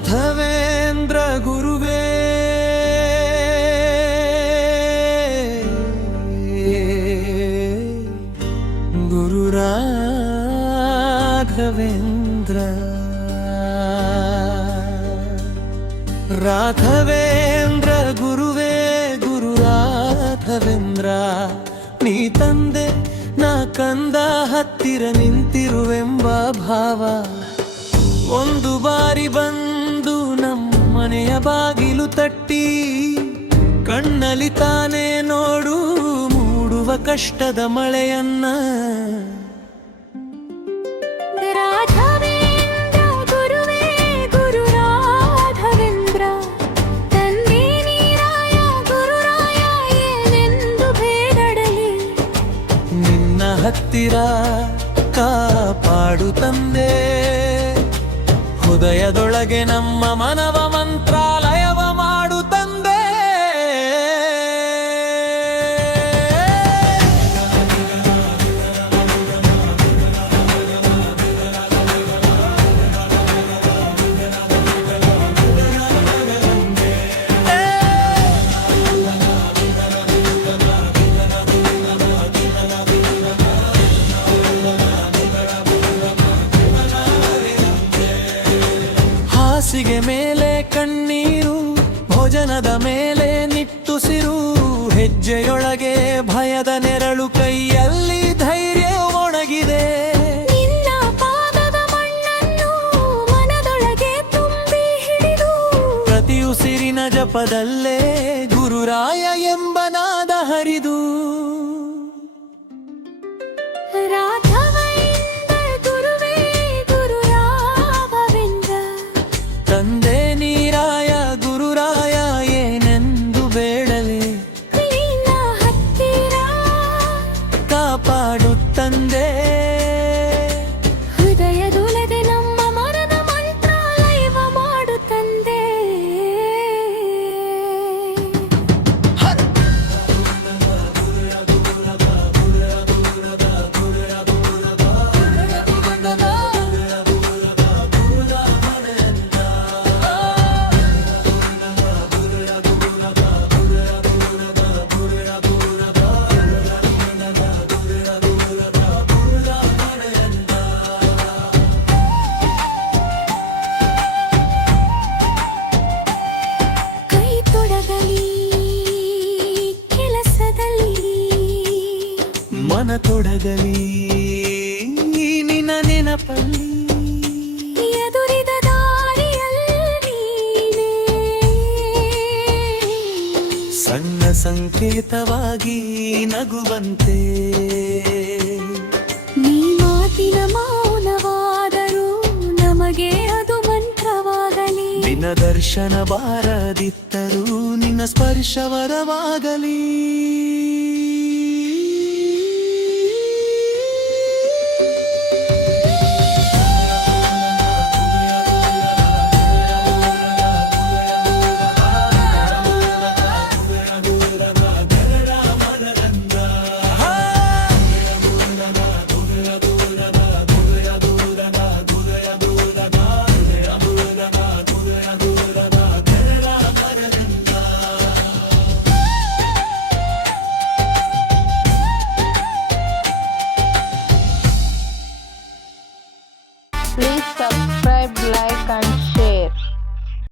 ರಾಘವೇಂದ್ರ ಗುರುವೇ ಗುರು ರಾಘವೇಂದ್ರ ರಾಘವೇಂದ್ರ ಗುರುವೇ ಗುರು ರಾಘವೇಂದ್ರ ನೀ ತಂದೆ ನಾ ಕಂದ ಹತ್ತಿರ ನಿಂತಿರುವೆಂಬ ಭಾವ ಒಂದು ಬಾರಿ ಬಂದು ನಮ್ಮನೆಯ ಬಾಗಿಲು ತಟ್ಟಿ ಕಣ್ಣಲ್ಲಿ ತಾನೇ ನೋಡು ಮೂಡುವ ಕಷ್ಟದ ಮಳೆಯನ್ನ ಹತ್ತಿರ ಕಾಪಾಡು ತಂದೆ ಹೃದಯದೊಳಗೆ ನಮ್ಮ ಮನವ ಮಂತ್ರಾಲಯವ ಮಾಡು ತಂದೆ ಹಾಸಿಗೆ ಮೇಲೆ ಕಣ್ಣೀರು ಭೋಜನದ ಮೇಲೆ ನಿಟ್ಟುಸಿರು ಹೆಜ್ಜೆಯೊಳಗೆ ಭಯದ ನೆರಳು ಕೈಯಲ್ಲಿ ಧೈರ್ಯ ಒಣಗಿದೆ ನಿನ್ನ ಪಾದದ ಮಣ್ಣನ್ನು ಮನದೊಳಗೆ ತುಂಬಿ ಹಿಡಿದು ಪ್ರತಿ ಉಸಿರಿನ ಜಪದಲ್ಲೇ ಗುರುರಾಯ ಎಂಬ ನಾದ ಹರಿದು ತಂದೆ ನೀರಾಯ ಗುರುರಾಯ ಏನೆಂದು ಬೇಡಲೆ ನಿನ್ನ ಹತ್ತಿರ ಕಾಪಾಡು ತಂದೆ ಹೃದಯದೊಳಗೆ ನಮ್ಮ ಮನದ ಮಂತ್ರಾಲಯವ ಮಾಡು ತಂದೆ ಮನ ತೊಡಗಲಿ ನಿನ್ನ ನೆನಪಲ್ಲಿ ಎದುರಿದ ದಾರಿಯಲ್ಲಿ ಸಣ್ಣ ಸಂಕೇತವಾಗಿ ನಗುವಂತೆ ನೀ ಮಾತಿನ ಮೌನವಾದರೂ ನಮಗೆ ಅದು ಮಂತ್ರವಾಗಲಿ ನಿನ್ನ ದರ್ಶನ ಬಾರದಿದ್ದರೂ ನಿನ್ನ ಸ್ಪರ್ಶವರವಾಗಲಿ Please subscribe, like and share.